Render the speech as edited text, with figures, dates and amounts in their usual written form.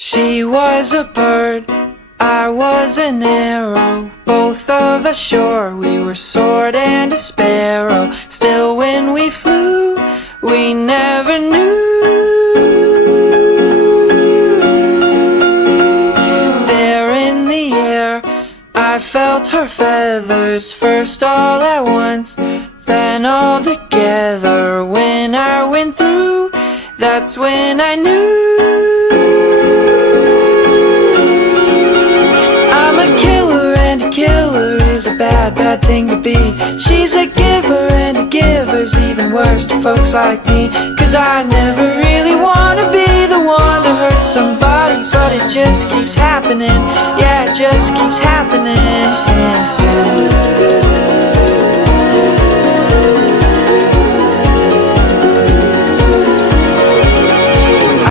She was a bird, I was an arrow. Both of us sure we were sword and a sparrow. Still when we flew, we never knew. There in the air, I felt her feathers, first all at once, then all together. When I went through, that's when I knew. I'm a killer, and a killer is a bad, bad thing to be. She's a giver, and a giver's even worse to folks like me. Cause I never really wanna be the one to hurt somebody, but it just keeps happening. Yeah, it just keeps happening.